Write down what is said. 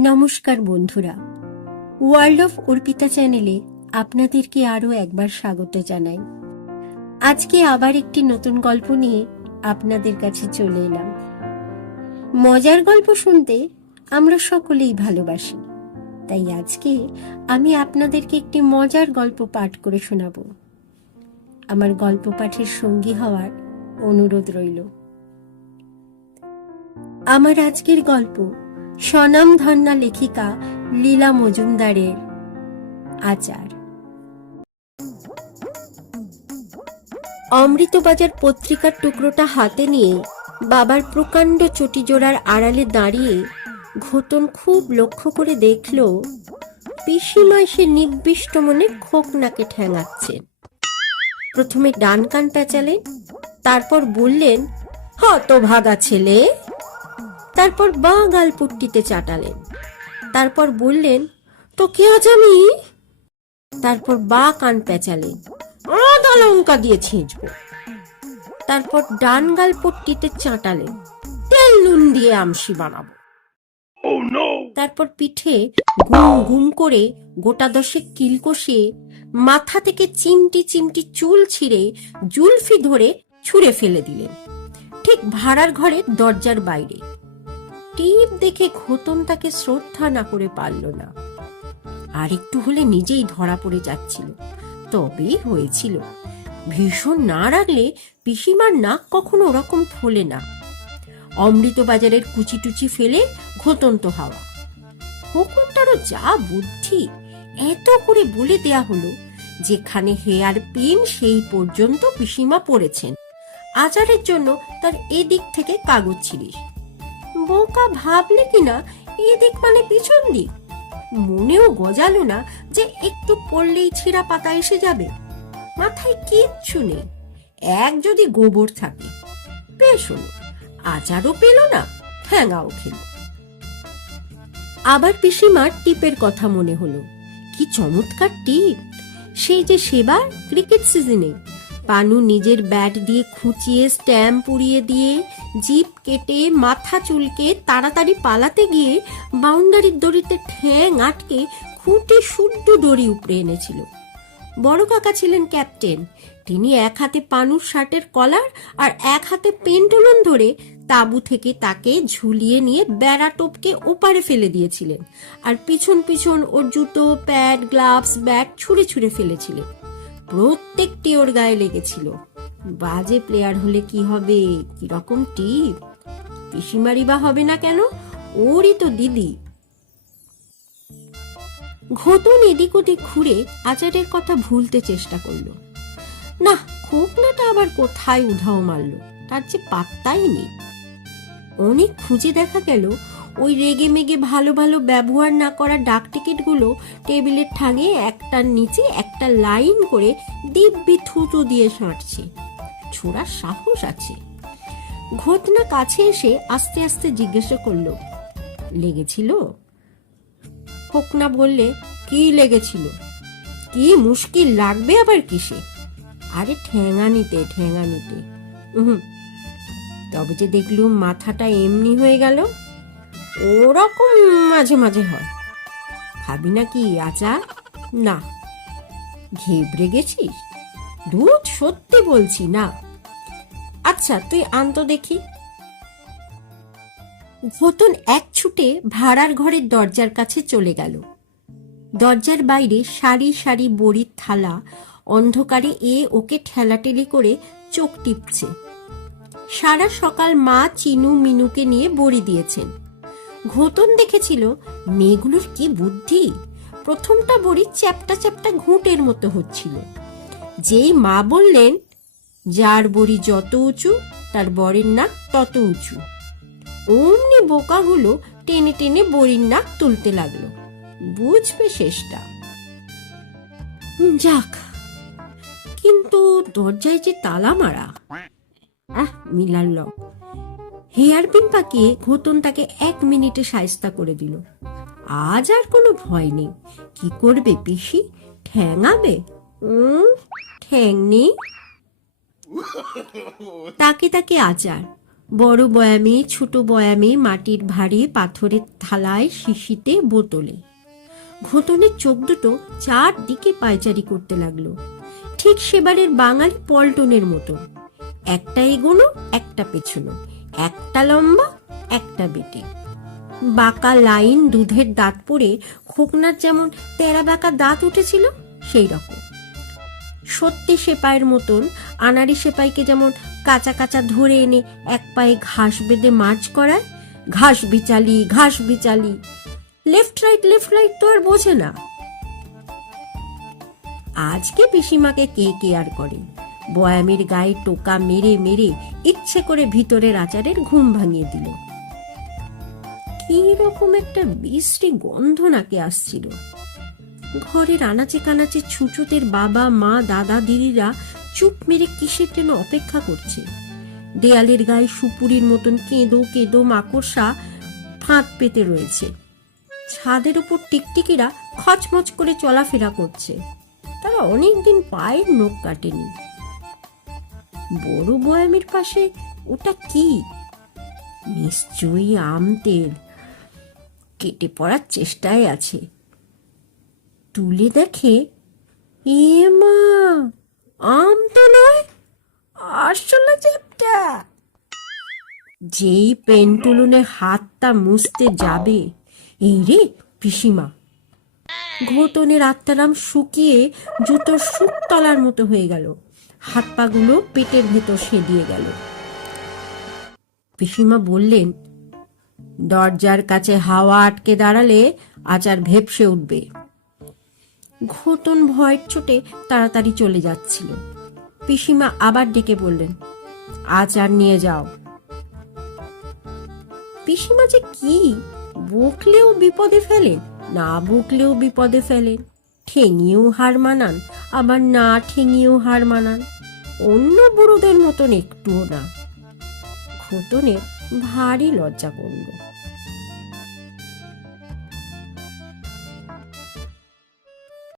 নমস্কার বন্ধুরা। World of Arpita চ্যানেলে আপনাদেরকে আরও একবার স্বাগত জানাই। আজকে আবার একটি নতুন গল্প নিয়ে আপনাদের কাছে চলে এলাম। মজার গল্প শুনতে আমরা সকলেই ভালোবাসি। তাই আজকে আমি আপনাদেরকে একটি মজার গল্প পাঠ করে শোনাব। আমার গল্প পাঠের সঙ্গী হওয়ার অনুরোধ রইল। আমার আজকের গল্প স্বনামধন্যা লেখিকা লীলা মজুমদারের আচার। অমৃতবাজার পত্রিকার টুকরোটা হাতে নিয়ে বাবার প্রকাণ্ড চটিজোড়ার আড়ালে দাঁড়িয়ে ঘোতন খুব লক্ষ্য করে দেখল পিসিমা সে নিবিষ্ট মনে খোকনাকে ঠ্যাঙাচ্ছেন প্রথমে ডান কান পেঁচালেন, তারপর বললেন হত ভাগা ছেলে তারপর বা গাল পুট্টিতে চাটালেন। তারপর বললেন তো কে আজ আমি? তারপর বা কান পেঁচালেন আদা লঙ্কা দিয়ে ছিঁচব। তারপর ডান গাল পট্টিতে চাটালেন তেল নুন দিয়ে আমসি বানাবো। তারপর পিঠে গুম গুম করে গোটা দশে কিল কষিয়ে মাথা থেকে চিমটি চিমটি চুল ছিঁড়ে জুলফি ধরে ছুঁড়ে ফেলে দিলেন। ঠিক ভাড়ার ঘরের দরজার বাইরে। টিপ দেখে ঘোতন তাকে শ্রদ্ধা না করে পারল না। আর একটু হলে নিজেই ধরা পড়ে যাচ্ছিল। তবেই হয়েছিল। ভীষণ না রাখলে পিসিমার নাক কখনো ওরকম ফোলে না। অমৃত বাজারের কুচি টুচি ফেলে ঘোতন্ত হাওয়া। হুকুমটারও যা বুদ্ধি, এত করে বলে দেয়া হলো, যেখানে হেয়ার পিন সেই পর্যন্ত পিসিমা পড়েছেন। আচারের জন্য তার এদিক থেকে কাগজ ছিঁড়িস বোকা ভাবলে কিনা এদিক মানে পিছন দিক। মনেও গজালো না যে একটু পড়লেই ছিঁড়া পাতা এসে যাবে। মাথায় কিচ্ছু নেই, এক যদি গোবর থাকে। বেশ আচারও পেল না, ঠ্যাঙাও খেল। আবার পিসিমার টিপের কথা মনে হলো, কি চমৎকার টিপ! সেই যে সেবার ক্রিকেট সিজনে, পানু নিজের ব্যাট দিয়ে খুঁচিয়ে স্ট্যাম্প পুড়িয়ে দিয়ে জিপ কেটে মাথা চুলকে তাড়াতাড়ি পালাতে গিয়ে বাউন্ডারির দড়িতে ঠ্যাং আটকে খুঁটে শুদ্ধ দড়ি উপড়ে এনেছিল। বড় কাকা ছিলেন ক্যাপ্টেন। তিনি এক হাতে পানুর শার্টের কলার আর এক হাতে পেন্টুলন ধরে তাঁবু থেকে তাকে ঝুলিয়ে নিয়ে বেড়া টোপকে ওপারে ফেলে দিয়েছিলেন আর পিছন পিছন ওর জুতো, প্যাড, গ্লাভস ব্যাট ছুঁড়ে ছুঁড়ে ফেলেছিলেন। প্রত্যেকটি ওর গায়ে লেগেছিল। বাজে প্লেয়ার হলে কি হবে? কীরকম টিপ পিসিমারি বা হবে না কেন? ওরই তো দিদি। ঘটন এদিক ওদিক ঘুরে আচারের কথা ভুলতে চেষ্টা করল। না, খোকনাটা আবার কোথায় উধাও মারল? তার যে পাত্তাই নেই। অনেক খুঁজে দেখা গেল, ওই রেগে মেগে ভালো ভালো ব্যবহার না করা ডাক টিকিটগুলো টেবিলের ঠাঙে একটার নিচে একটা লাইন করে দিব্যি থুতু দিয়ে সাঁটছে। ছোড়ার সাহস আছে। ঘটনা কাছে এসে আস্তে আস্তে জিজ্ঞাসা করল, লেগেছিল? খোকনা বললে, কি লেগেছিল? কি মুশকিল লাগবে আবার কিসে? আরে ঠেঙা নিতে ঠেঙা নিতে উহুম। তবে যে দেখলুম মাথাটা এমনি হয়ে গেল, ওরকম মাঝে মাঝে হয়। খাবি না কি আচার? না। ঘেবড়ে গেছিস? দুধ সত্যি বলছি না। আচ্ছা তুই আন্ত দেখি। ঘটন এক ছুটে ভাড়ার ঘরের দরজার কাছে চলে গেল। দরজার বাইরে সারি সারি বড়ির থালা, অন্ধকারে এ ওকে ঠেলাটেলি করে চোখ টিপছে। সারা সকাল মা চিনু মিনুকে নিয়ে বড়ি দিয়েছেন। ঘোতন দেখেছিল, মেয়েগুলোর কি বুদ্ধি? প্রথমটা বড়ি চ্যাপটা চ্যাপটা ঘুঁটের মতো হচ্ছিল। যেই মা বললেন যার বড়ি যত উঁচু, তার বরের নাক তত উঁচু। অমনি বোকাগুলো টেনে টেনে বড়ির নাক তুলতে লাগল। বুঝবে শেষটা। যাক, কিন্তু দরজায় যে তালা মারা। আহ, মিলার লক। হেয়ার পিন পাকিয়ে ঘোতন তাকে এক মিনিটে সায়স্তা করে দিল। আজ আর কোনো ভয় নেই। কি করবে পিসি? ঠ্যাঙাবে? ঠ্যাং নেই? তাকে তাকে আচার। বড় বয়ামে, ছোট বয়ামে, মাটির ভারে পাথরের থালায়, শিশিতে, বোতলে। ঘটনের চোখ দুটো চারদিকে পায়চারি করতে লাগল। ঠিক সেবারের বাঙালি পল্টনের মতো। একটা এগোনো একটা পেছনো একটা লম্বা, একটা বেটে। বাঁকা লাইন দুধের দাঁত পড়ে খোকনার যেমন তেরা বাঁকা দাঁত উঠেছিল সেই রকম সত্যি সেপাইয়ের মতন আনারি সেপাইকে যেমন কাঁচা কাঁচা ধরে এনে এক পায়ে ঘাস বেঁধে মার্চ করায়, ঘাস বিচালি ঘাস বিচালি। লেফট রাইট লেফট রাইট তো আর বোঝে না। আজকে পিসিমাকে কে কেয়ার করে? বয়ামের গায়ে টোকা মেরে মেরে ইচ্ছে করে ভিতরের আচারের ঘুম ভাঙিয়ে দিল। কি রকম একটা বিশ্রী গন্ধ নাকে আসছিল। ঘরের আনাচে কানাচে ছুচুতের বাবা, মা, দাদা, দিদিরা চুপ মেরে কিসের জন্য অপেক্ষা করছে? দেয়ালের গায়ে সুপুরির মতন কেঁদো কেঁদো মাকড়সা ফাঁদ পেতে রয়েছে। ছাদের উপর টিকটিকিরা খচমচ করে চলাফেরা করছে। তারা অনেকদিন পায়ের নখ কাটেনি। বড় বয়ামের পাশে ওটা কি? নিশ্চয়ই আমতেল কেটে পড়ার চেষ্টায় আছে। তুলে দেখে, এ মা, আম তো নয়, আসলে চ্যাপটা যেই পেন্টুলুনে হাতটা মুছতে যাবে, এই রে পিসিমা। ঘোটনের আত্মারাম শুকিয়ে জুতোর সুতলার মতো হয়ে গেল। হাত পাগুলো পেটের ভেতর সেদিয়ে গেল। পিসিমা বললেন, দরজার কাছে হাওয়া আটকে দাঁড়ালে আচার ভেপসে উঠবে। ঘোটন ভয়ের চোটে তাড়াতাড়ি চলে যাচ্ছিল। পিসিমা আবার ডেকে বললেন, আচার নিয়ে যাও। পিসিমা যে কি? বকলেও বিপদে ফেলেন না বকলেও বিপদে ফেলেন ঠেঙিয়েও হার মানান, আবার না ঠেঙিয়েও হার মানান। অন্য বুড়োদের মতন একটুও না। ঘটনের ভারী লজ্জা করল।